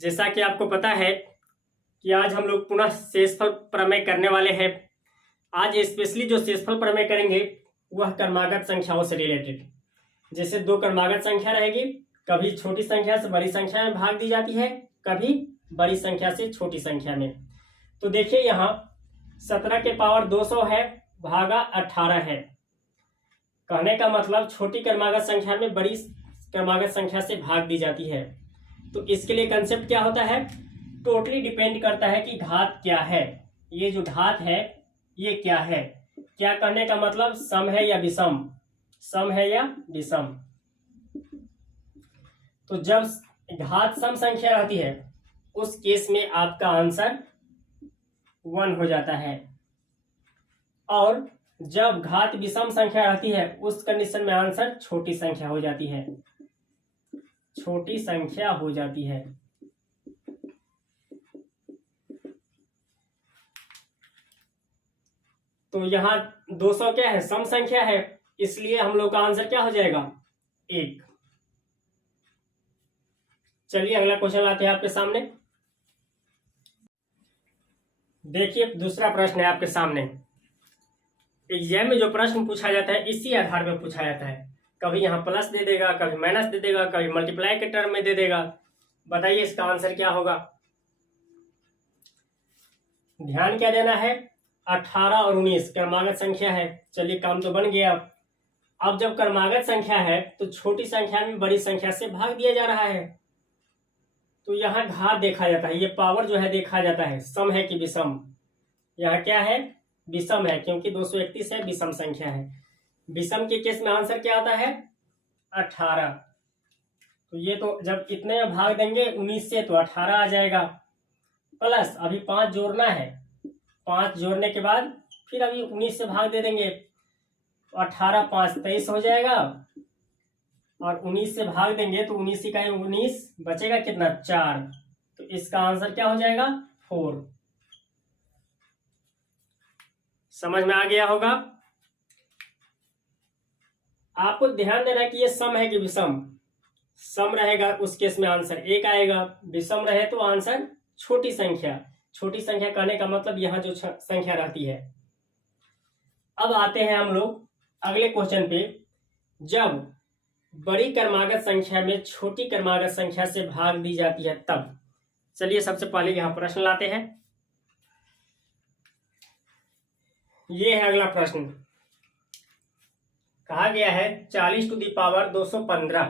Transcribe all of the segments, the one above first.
जैसा कि आपको पता है कि आज हम लोग पुनः शेषफल प्रमेय करने वाले हैं। आज स्पेशली जो शेषफल प्रमेय करेंगे वह क्रमागत संख्याओं से रिलेटेड। जैसे दो क्रमागत संख्या रहेगी, कभी छोटी संख्या से बड़ी संख्या में भाग दी जाती है, कभी बड़ी संख्या से छोटी संख्या में। तो देखिए यहाँ 17 के पावर 200 है भागा 18 है। कहने का मतलब छोटी क्रमागत संख्या में बड़ी क्रमागत संख्या से भाग दी जाती है। तो इसके लिए कंसेप्ट क्या होता है, टोटली डिपेंड करता है कि घात क्या है। ये जो घात है ये क्या है, क्या कहने का मतलब सम है या विषम, सम है या विषम। तो जब घात सम संख्या रहती है उस केस में आपका आंसर 1 हो जाता है, और जब घात विषम संख्या रहती है उस कंडीशन में आंसर छोटी संख्या हो जाती है, छोटी संख्या हो जाती है। तो यहाँ 200 क्या है, सम संख्या है, इसलिए हम लोग का आंसर क्या हो जाएगा 1। चलिए अगला क्वेश्चन लाते हैं आपके सामने। देखिए दूसरा प्रश्न है आपके सामने। एग्जाम में जो प्रश्न पूछा जाता है इसी आधार पर पूछा जाता है। कभी यहाँ प्लस दे देगा, कभी माइनस दे देगा, कभी मल्टीप्लाई के टर्म में दे देगा। बताइए इसका आंसर क्या होगा। ध्यान क्या देना है, 18 और 19 क्रमागत संख्या है। चलिए काम तो बन गया। अब जब क्रमागत संख्या है तो छोटी संख्या में बड़ी संख्या से भाग दिया जा रहा है, तो यहाँ घात देखा जाता है, ये पावर जो है देखा जाता है सम है कि विषम। यहाँ क्या है, विषम है, क्योंकि 231 है, विषम संख्या है। विषम के केस में आंसर क्या आता है 18। तो ये तो जब इतने में भाग देंगे 19 से तो 18 आ जाएगा, प्लस अभी 5 जोड़ना है, 5 जोड़ने के बाद फिर अभी 19 से भाग दे देंगे, 18 5 23 हो जाएगा, और 19 से भाग देंगे तो 19 इकाई 19 बचेगा कितना 4। तो इसका आंसर क्या हो जाएगा 4। समझ में आ गया होगा। आपको ध्यान देना कि ये सम है कि विषम। सम रहेगा उस केस में आंसर 1 आएगा, विषम रहे तो आंसर छोटी संख्या। छोटी संख्या कहने का मतलब यहाँ जो संख्या रहती है। अब आते हैं हम लोग अगले क्वेश्चन पे। जब बड़ी क्रमागत संख्या में छोटी क्रमागत संख्या से भाग दी जाती है तब। चलिए सबसे पहले यहाँ प्रश्न लाते हैं। ये है अगला प्रश्न। कहा गया है 40 टू दी पावर 215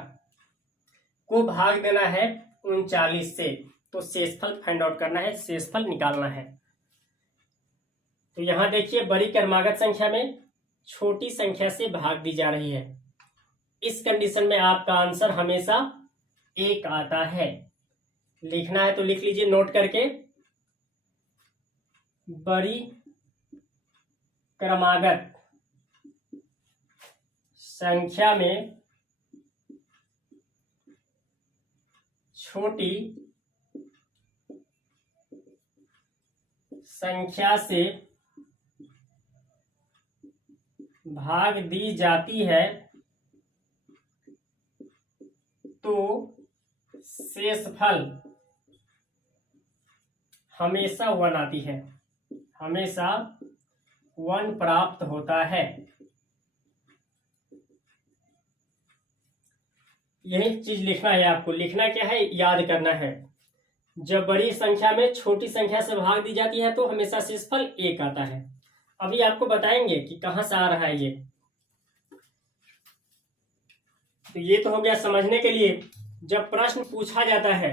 को भाग देना है 39 से, तो शेषफल फाइंड आउट करना है, शेषफल निकालना है। तो यहां देखिए बड़ी क्रमागत संख्या में छोटी संख्या से भाग दी जा रही है। इस कंडीशन में आपका आंसर हमेशा 1 आता है। लिखना है तो लिख लीजिए नोट करके। बड़ी क्रमागत संख्या में छोटी संख्या से भाग दी जाती है तो शेषफल हमेशा 1 आती है, हमेशा 1 प्राप्त होता है। यही चीज लिखना है आपको। लिखना क्या है, याद करना है। जब बड़ी संख्या में छोटी संख्या से भाग दी जाती है तो हमेशा शेषफल 1 आता है। अभी आपको बताएंगे कि कहां से आ रहा है ये। तो ये तो हो गया समझने के लिए। जब प्रश्न पूछा जाता है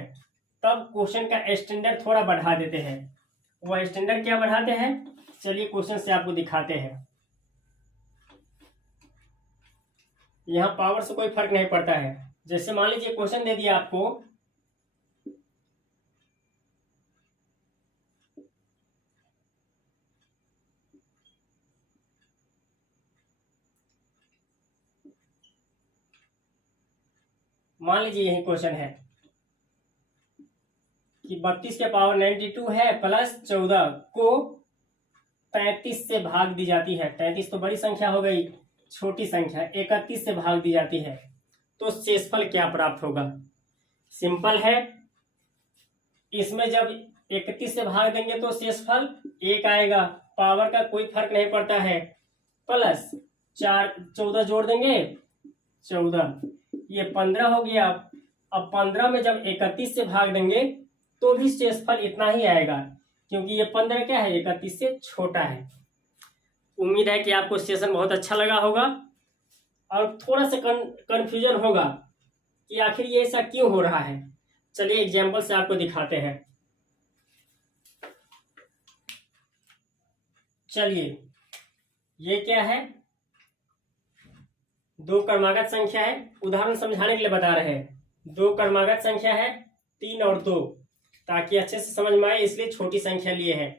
तब क्वेश्चन का स्टैंडर्ड थोड़ा बढ़ा देते हैं। वह स्टैंडर्ड क्या बढ़ाते हैं, चलिए क्वेश्चन से आपको दिखाते हैं। यहाँ पावर से कोई फर्क नहीं पड़ता है। जैसे मान लीजिए क्वेश्चन दे दिया आपको, मान लीजिए यही क्वेश्चन है कि 32 के पावर 92 है प्लस 14 को 33 से भाग दी जाती है। 33 तो बड़ी संख्या हो गई, छोटी संख्या 31 से भाग दी जाती है, तो शेषफल क्या प्राप्त होगा। सिंपल है, इसमें जब 31 से भाग देंगे तो शेषफल 1 आएगा, पावर का कोई फर्क नहीं पड़ता है। प्लस 14 जोड़ देंगे 14, ये 15 हो गया। अब 15 में जब 31 से भाग देंगे तो भी शेषफल इतना ही आएगा, क्योंकि ये 15 क्या है, 31 से छोटा है। उम्मीद है कि आपको सेशन बहुत अच्छा लगा होगा और थोड़ा सा कंफ्यूजन होगा कि आखिर ये ऐसा क्यों हो रहा है। चलिए एग्जाम्पल से आपको दिखाते हैं। चलिए, ये क्या है, दो क्रमागत संख्या है। उदाहरण समझाने के लिए बता रहे हैं। दो क्रमागत संख्या है 3 और 2, ताकि अच्छे से समझ में आए इसलिए छोटी संख्या लिए है।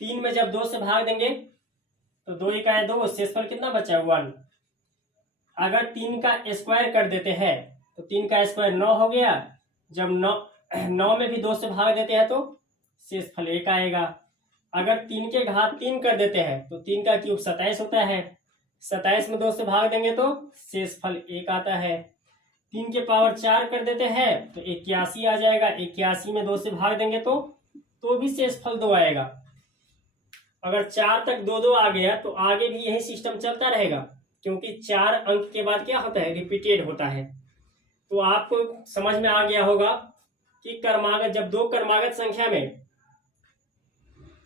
3 में जब 2 से भाग देंगे तो 2 इकाई 2, शेषफल कितना बचा 1। अगर 3 का स्क्वायर कर देते हैं तो 3 का स्क्वायर 9 हो गया। जब 9 में भी 2 से भाग देते हैं तो शेषफल 1 आएगा। अगर 3 के घात 3 कर देते हैं तो 3 का क्यूब 27 होता है। 27 में 2 से भाग देंगे तो शेषफल 1 आता है। 3 के पावर 4 कर देते हैं तो 81 आ जाएगा। 81 में 2 से भाग देंगे तो भी शेषफल 2 आएगा। अगर 4 तक 2 आ गया तो आगे भी यही सिस्टम चलता रहेगा, क्योंकि 4 अंक के बाद क्या होता है, रिपीटेड होता है। तो आपको समझ में आ गया होगा कि क्रमागत, जब दो क्रमागत संख्या में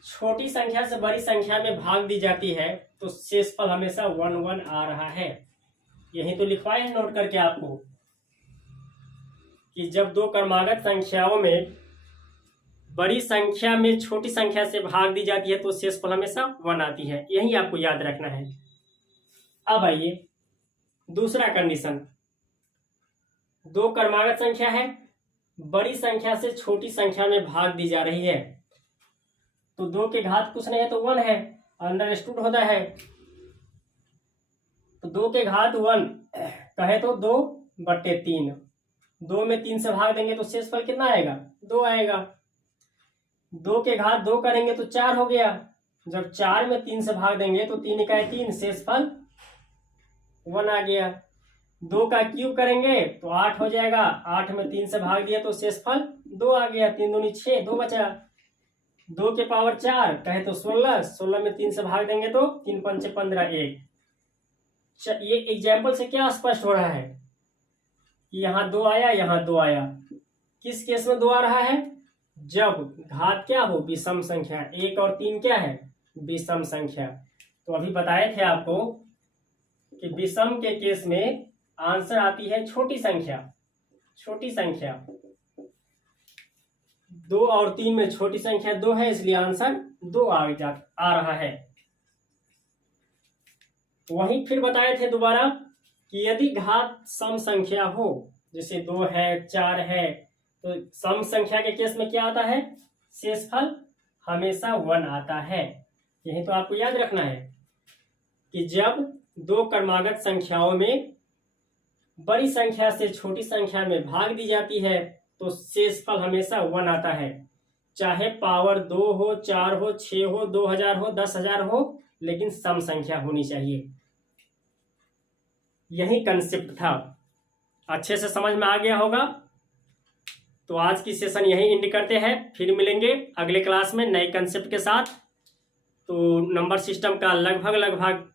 छोटी संख्या से बड़ी संख्या में भाग दी जाती है तो शेषफल हमेशा 1 1 आ रहा है। यही तो लिखवाए है नोट करके आपको कि जब दो क्रमागत संख्याओं में बड़ी संख्या में छोटी संख्या से भाग दी जाती है तो शेषफल हमेशा 1 आती है। यही आपको याद रखना है। अब आइए दूसरा कंडीशन। दो क्रमागत संख्या है, बड़ी संख्या से छोटी संख्या में भाग दी जा रही है, तो 2 के घात कुछ नहीं है तो 1 है, अंडरस्टूड होता है। तो 2 के घात 1 कहे तो 2/3। 2 में 3 से भाग देंगे तो शेषफल कितना आएगा, 2 आएगा। 2 के घात 2 करेंगे तो 4 हो गया। जब 4 में 3 से भाग देंगे तो 3 इकाई 3, शेषफल 1 आ गया। 2 का क्यूब करेंगे तो 8 हो जाएगा। 8 में 3 से भाग दिया तो शेषफल 2 आ गया। 3 दूनी 6, 2 बचा। 2 के पावर 4 कहे तो 16, 16 में 3 से भाग देंगे तो 3 पंचे 15, 1। ये एग्जाम्पल से क्या स्पष्ट हो रहा है कि यहाँ 2 आया, यहाँ 2 आया। किस केस में 2 आ रहा है, जब घात क्या हो, विषम संख्या। 1 और 3 क्या है, विषम संख्या। तो अभी बताए थे आपको कि विषम के केस में आंसर आती है छोटी संख्या। छोटी संख्या 2 और 3 में छोटी संख्या 2 है, इसलिए आंसर 2 आ रहा है। वहीं फिर बताए थे दोबारा कि यदि घात सम संख्या हो, जैसे 2 है, 4 है, तो सम संख्या के केस में क्या आता है, शेषफल हमेशा 1 आता है। यही तो आपको याद रखना है कि जब दो क्रमागत संख्याओं में बड़ी संख्या से छोटी संख्या में भाग दी जाती है तो शेषफल हमेशा 1 आता है। चाहे पावर 2 हो, 4 हो, 6 हो, 2000 हो, 10,000 हो, लेकिन सम संख्या होनी चाहिए। यही कंसेप्ट था। अच्छे से समझ में आ गया होगा। तो आज की सेशन यही एंड करते हैं। फिर मिलेंगे अगले क्लास में नए कंसेप्ट के साथ। तो नंबर सिस्टम का लगभग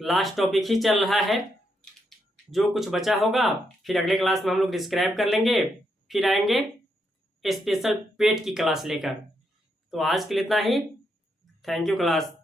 लास्ट टॉपिक ही चल रहा है। जो कुछ बचा होगा फिर अगले क्लास में हम लोग डिस्क्राइब कर लेंगे। फिर आएंगे स्पेशल पेट की क्लास लेकर। तो आज के लिए इतना ही। Thank you class.